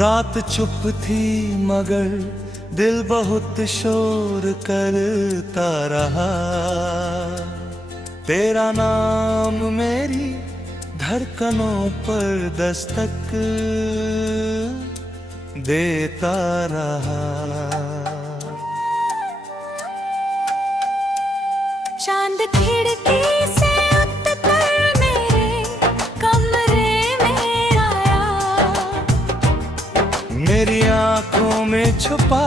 रात चुप थी मगर दिल बहुत शोर करता रहा। तेरा नाम मेरी धड़कनों पर दस्तक देता रहा। चांद खिड़की से उतर मेरे कमरे में आया। मेरी आंखों में छुपा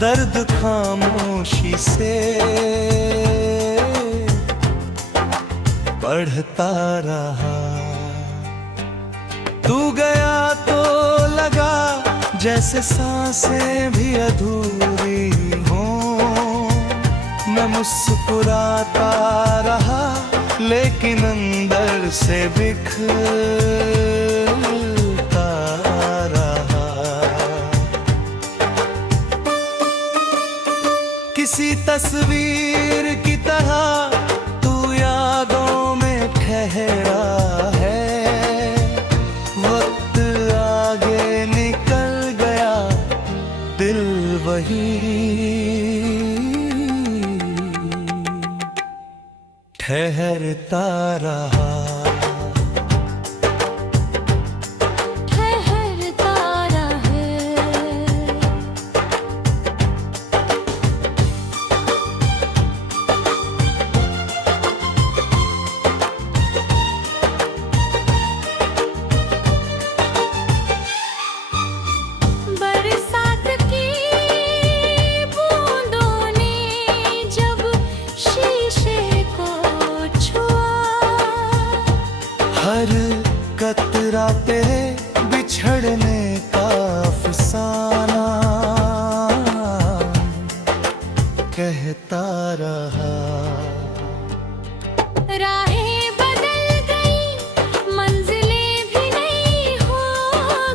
दर्द खामोशी से बढ़ता रहा। तू गया तो लगा जैसे सांसें भी अधूरी हों। मैं मुस्कुराता रहा लेकिन अंदर से बिखरता रहा। किसी तस्वीर की तरह तू यादों में ठहरा है। वक्त आगे निकल गया दिल वही ठहरता रहा। ठहरता रहे। बरसात की बूंदों ने जब शीशे को छुआ। हर कतरा तेरे बिछड़ने का अफसाना कहता रहा। राहें बदल गई मंजिलें भी नई हो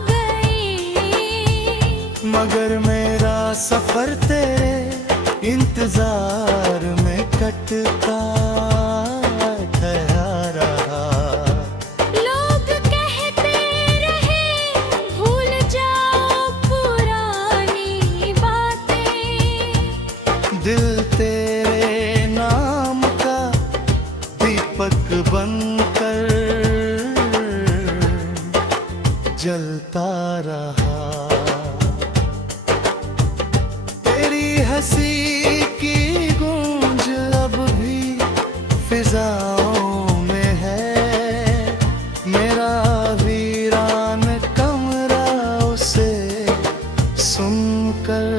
गई। मगर मेरा सफर तेरे इंतजार में कटता रहा। लोग कहते रहे भूल जाओ पुरानी बातें। दिल तेरे नाम का दीपक बनकर जलता रहा। तेरी हंसी की गूंज अब भी फिजाओं में है। मेरा वीरान कमरा उसे सुनकर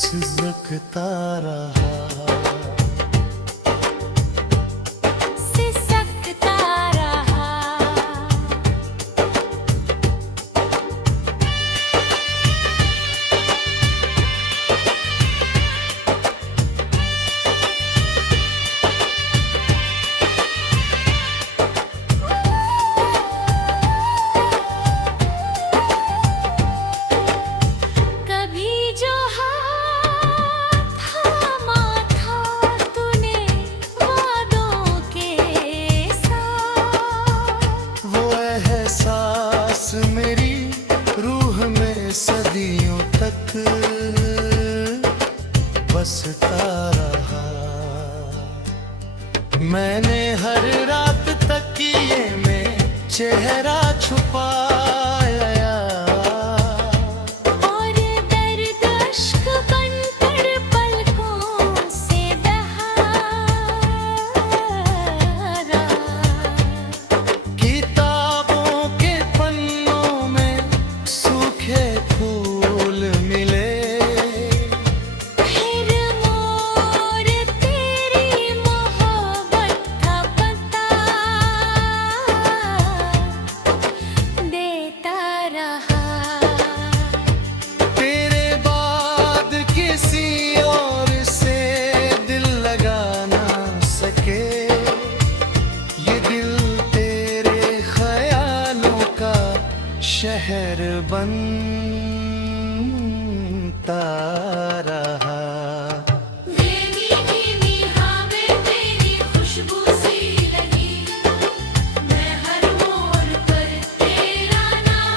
सिसकता रहा। सिसकता रहा। कभी जो हाथ थामा था तूने वादों के साथ। वो एहसास मेरी रूह में सदियों तक बसता रहा। मैंने हर रात तकिए में चेहरा छुपाया। और दर्द अश्क बनकर पलकों से बहा रहा। किताबों के पन्नों में सूखे फूल मिले। फिर मोर तेरी मोहब्बत का पता देता रहा। तेरे बाद किसी और से दिल लगा ना सके। ये दिल तेरे ख्यालों का शहर बनता रहा। धीमी धीमी हवा तेरी खुशबू सी लगी। मैं हर मोड़ पर तेरा नाम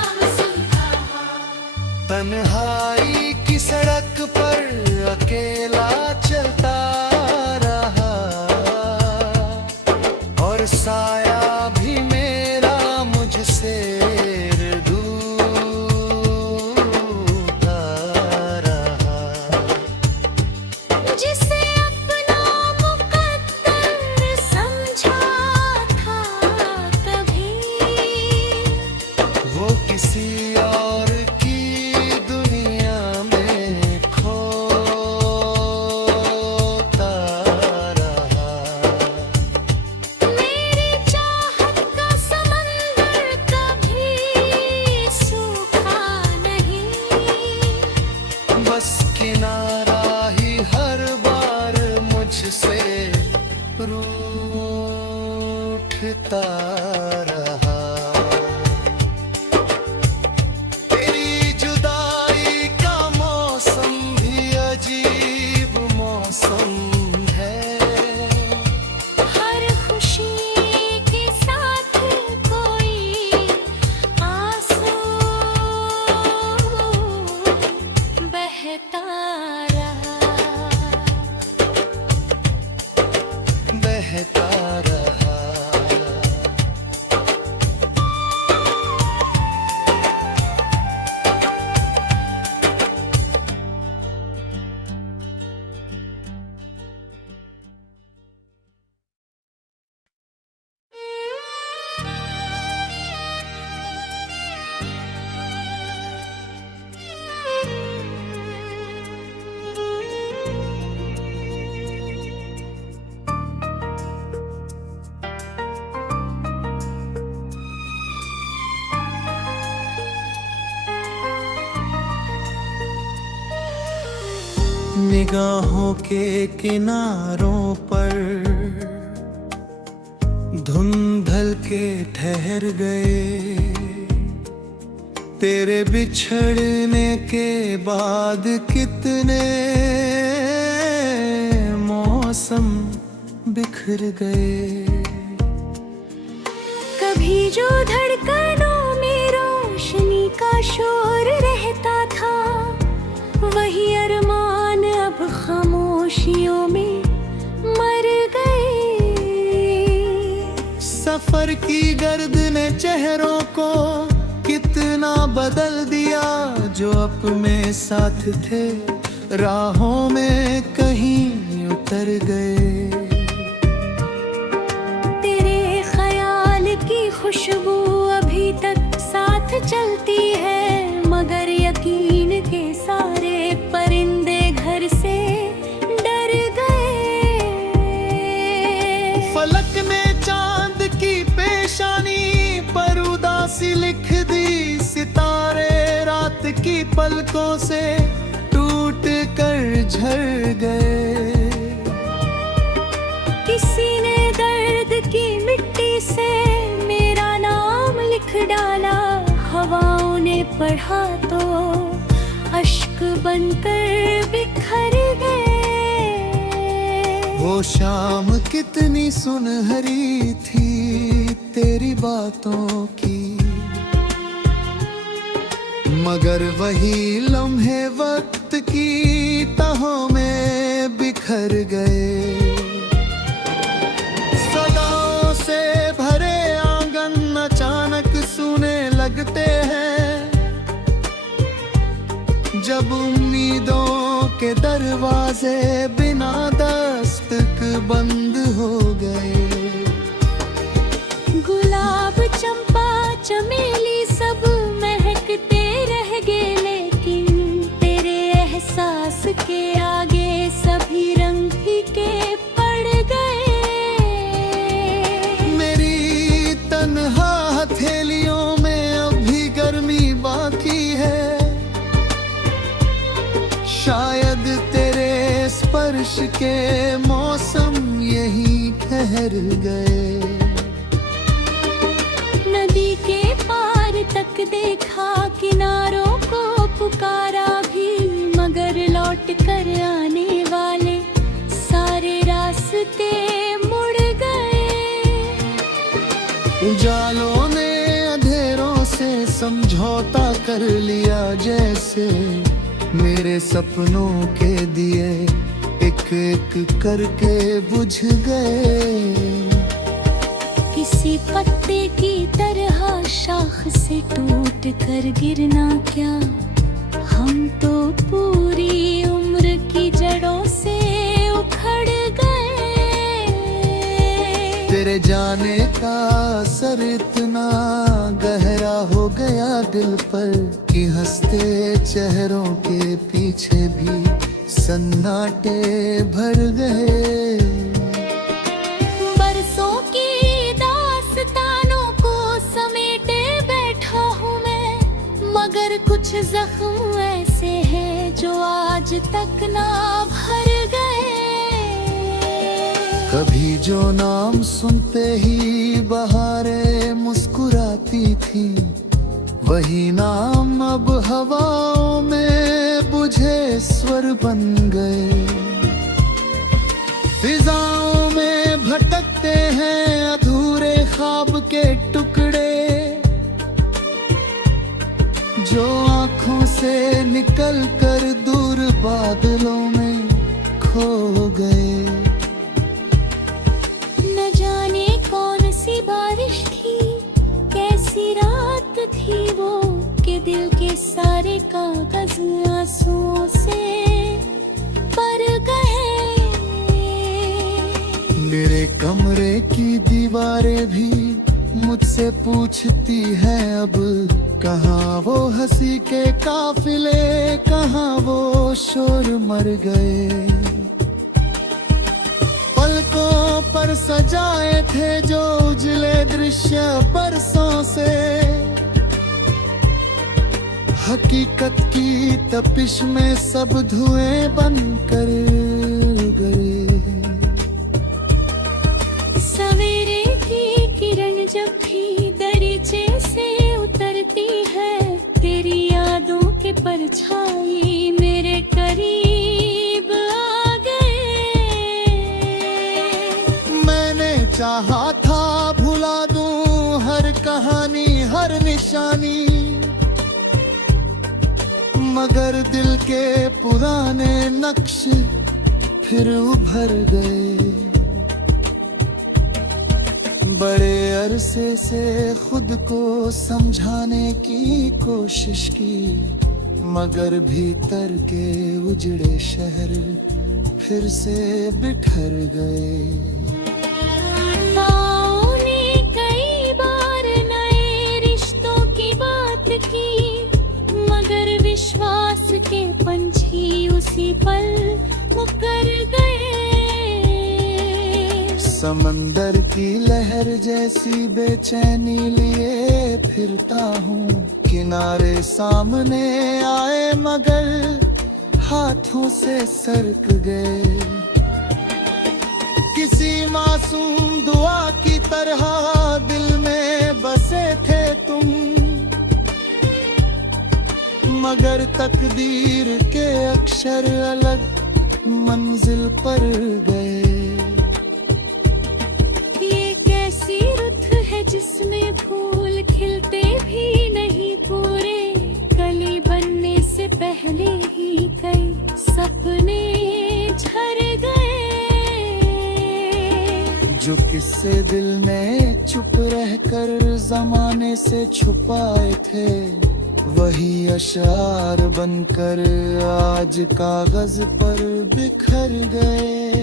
किनारा ही हर बार मुझसे रूठता रहा। तेरी जुदाई का मौसम भी अजीब मौसम है। हर खुशी के साथ कोई आंसू बहता रहा, बहता रहा। निगाहों के किनारों पर धुंधल के ठहर गए। तेरे बिछड़ने के बाद कितने मौसम बिखर गए। कभी जो धड़कनों में रोशनी का शोर रहता था, वही अरमान अब खामोशियों में मर गए। सफर की गर्द ने चेहरों को कितना बदल दिया। जो अपने साथ थे राहों में कहीं उतर गए। तेरे ख्याल की खुशबू अभी तक साथ चलती है, मगर यकीन के सारे परिंदे घर से डर गए। फलक ने चांद की पेशानी पर उदासी लिख दी। सितारे रात की पलकों से टूट कर झड़ गए। किसी ने दर्द की मिट्टी से मेरा नाम लिख डाला। हवाओं ने पढ़ा तो अश्क बनकर बिखर गए। वो शाम कितनी सुनहरी थी तेरी बातों की, मगर वही लम्हे वक्त की तहों में बिखर गए। सदाओं से भरे आंगन अचानक सुने लगते हैं। जब उम्मीदों के दरवाजे बिना दस्तक बंद हो गए। गुलाब चंपा चमेली सब महकते रह गए, लेकिन तेरे एहसास के आगे सभी रंग फीके पड़ गए। मेरी तन्हा हथेलियों में अभी गर्मी बाकी है। शायद तेरे स्पर्श के मौसम यहीं ठहर गए। नदी के पार तक देखा, किनारों को पुकारा भी, मगर लौट कर आने वाले सारे रास्ते मुड़ गए। उजालों ने अंधेरों से समझौता कर लिया। जैसे मेरे सपनों के दिए एक एक करके बुझ गए। किसी पत्ते की तरह शाख से टूट कर गिरना क्या, हम तो पूरी उम्र की जड़ों से उखड़ गए। तेरे जाने का असर इतना गहरा हो गया दिल पर कि हंसते चेहरों के पीछे भी सन्नाटे भर गए। बरसों की दास्तानों को समेटे बैठा हूँ मैं, मगर कुछ जख्म ऐसे हैं जो आज तक ना भर गए। कभी जो नाम सुनते ही बहारें मुस्कुराती थी, वही नाम अब हवाओं में बुझे स्वर बन गए। फिजाओं में भटकते हैं अधूरे ख्वाब के टुकड़े, जो आंखों से निकल कर दूर बादलों में खो गए। न जाने कौन सी बारिश थी, कैसी रात थी वो, कि दिल के सारे कागज आंसुओं से भर गए। मेरे कमरे की दीवारें भी मुझसे पूछती हैं अब, कहाँ वो हंसी के काफिले, कहाँ वो शोर मर गए। पलकों पर सजाए थे जो उजले दृश्य बरसों से, हकीकत की तपिश में सब धुएं बन कर गए। सवेरे की किरण जब भी दरीचे से उतरती है, तेरी यादों के परछाई मेरे करीब आ गए। मैंने चाहा था भुला दूं हर कहानी हर निशानी, मगर दिल के पुराने नक्श फिर उभर गए। बड़े अरसे से खुद को समझाने की कोशिश की, मगर भीतर के उजड़े शहर फिर से बिखर गए। ताओं ने कई बार नए रिश्तों की बात की, मगर विश्वास के पंछी उसी पल मुकर गए। समंदर की लहर जैसी बेचैनी लिए फिरता हूँ, किनारे सामने आए मगर हाथों से सरक गए। किसी मासूम दुआ की तरह दिल में बसे थे तुम, मगर तकदीर के अक्षर अलग मंजिल पर गए। ये कैसी रुत है जिसमें फूल खिलते भी नहीं पूरे, कली बनने से पहले ही कई सपने झर गए। जो किस्से दिल ने चुप रहकर जमाने से छुपाए थे, वही अशार बनकर आज कागज पर बिखर गए।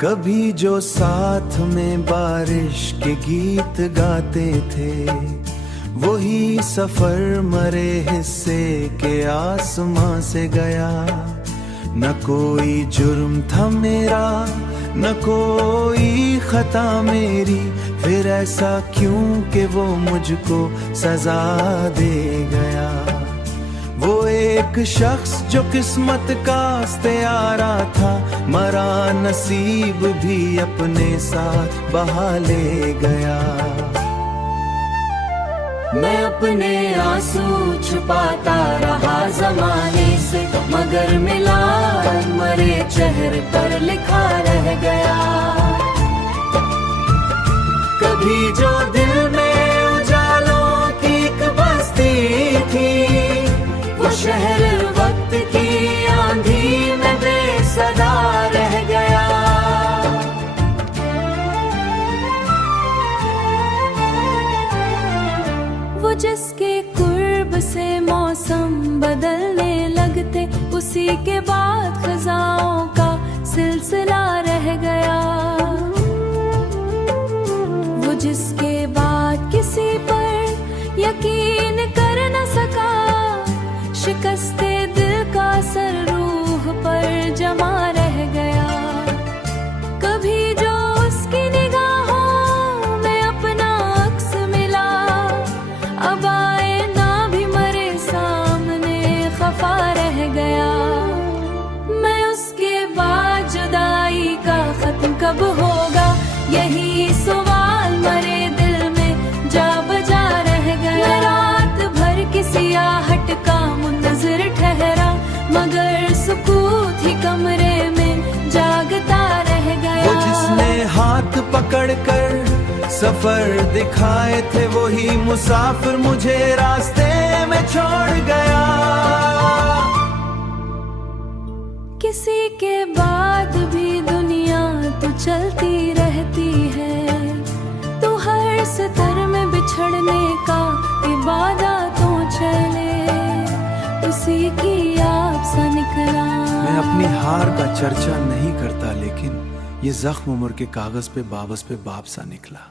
कभी जो साथ में बारिश के गीत गाते थे, वही सफर मरे हिस्से के आसमां से गया। न कोई जुर्म था मेरा, न कोई खता मेरी, फिर ऐसा क्यों कि वो मुझको सजा दे गया। वो एक शख्स जो किस्मत का इस्तेआरा था, मरा नसीब भी अपने साथ बहा ले गया। मैं अपने आंसू छुपाता रहा जमाने से, मगर मिला मरे चेहरे पर लिखा रह गया। कभी जो दिल में उजालों की एक बस्ती थी, वो शहर वक्त की आंधी में बेसदा रह गया। बदलने लगते, उसी के बाद खजाओं का सिलसिला रह गया। वो जिसके बाद किसी पर यकीन कर न सका, शिकस्ते दिल का असर रूह पर जमा रह गया। कभी जो उसकी निगाहों में अपना अक्स मिला, अब आए ना भी मरे सामने खफा रह गया। मैं उसके बाद जुदाई का खत्म कब होगा, यही सवाल मरे दिल में जा बजा रह गया। रात भर किसी आहट का मुंतज़िर ठहरा, मगर सुकूत ही कमरे में जागता रह गया। वो जिसने हाथ पकड़कर सफर दिखाए थे, वही मुसाफिर मुझे रास्ते में छोड़ गया। किसी के बाद भी दुनिया तो चलती रहती है, तो हर सतर में बिछड़ने का इबादा तो चले, उसी की आप सा निकला। मैं अपनी हार का चर्चा नहीं करता, लेकिन ये जख्म उम्र के कागज पे वापस पे बाप सा निकला।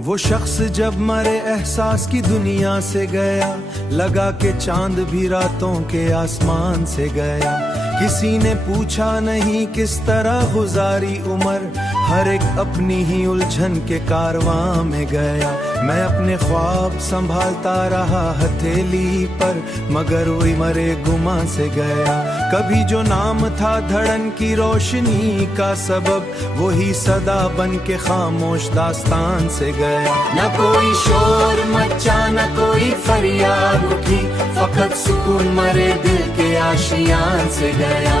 वो शख्स जब मरे एहसास की दुनिया से गया, लगा के चांद भी रातों के आसमान से गया। किसी ने पूछा नहीं किस तरह गुजारी उम्र, हर एक अपनी ही उलझन के कारवां में गया। मैं अपने ख्वाब संभालता रहा हथेली पर, मगर वही मरे गुमा से गया। कभी जो नाम था धड़न की रोशनी का सबब, वही सदा बन के खामोश दास्तान से गया। न कोई शोर मचा न कोई फरियाद उठी, फकत सुकून मरे दिल के आशियान से गया।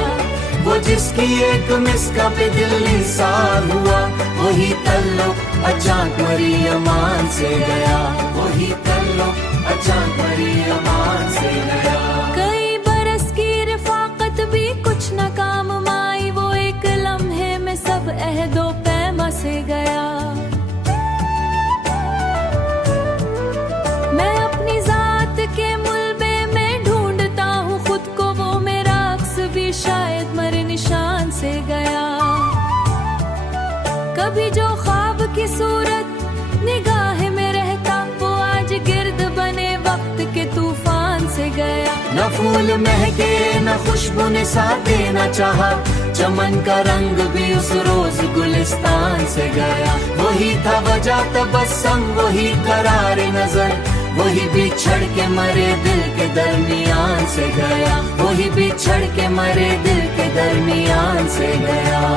वो जिसकी एक मिसका पे दिल निसार हुआ, वही तल्लुक अचानक मरी अमान से गया। वही तल्लुक अचानक मरी अमान से गया। कई बरस की रफाकत भी कुछ न काम आई, वो एक लम्हे में सब अहदो पैमा से गया। मैं अपनी जात के मुल्बे में ढूंढता हूँ खुद को, वो मेरा अक्स भी शायद मरे निशान से गया। कभी जो ख्वाब की सूरत निगाह में रहता, वो आज गिर्द बने वक्त के तूफान से गया। न फूल महके न खुशबू ने साथ देना चाहा, चमन का रंग भी उस रोज गुलिस्तान से गया। वही था वजह तबस्सुम, वही करार नजर, वही बिछड़ के मरे दिल के दरमियान से गया। वही बिछड़ के मरे दिल के दरमियान से गया।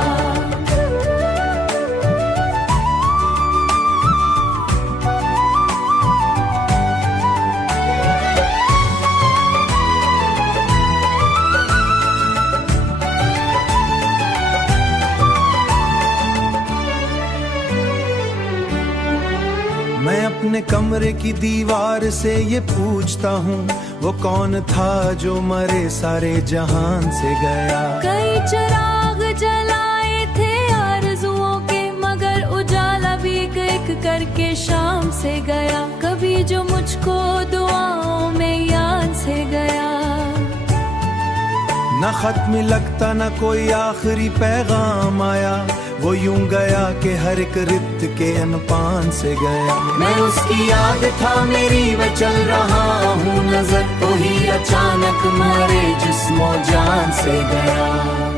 मैं अपने कमरे की दीवार से ये पूछता हूँ, वो कौन था जो मरे सारे जहान से गया। कई चिराग जलाए थे आरज़ुओं के, मगर उजाला भी एक करके शाम से गया। कभी जो मुझको दुआओं में याद से गया। न खत में लगता न कोई आखिरी पैगाम आया, वो यूं गया कि हर एक रित के अनपान से गया। मैं उसकी याद था मेरी, वह चल रहा हूँ नजर, वही अचानक मारे जिस्मो जान से गया।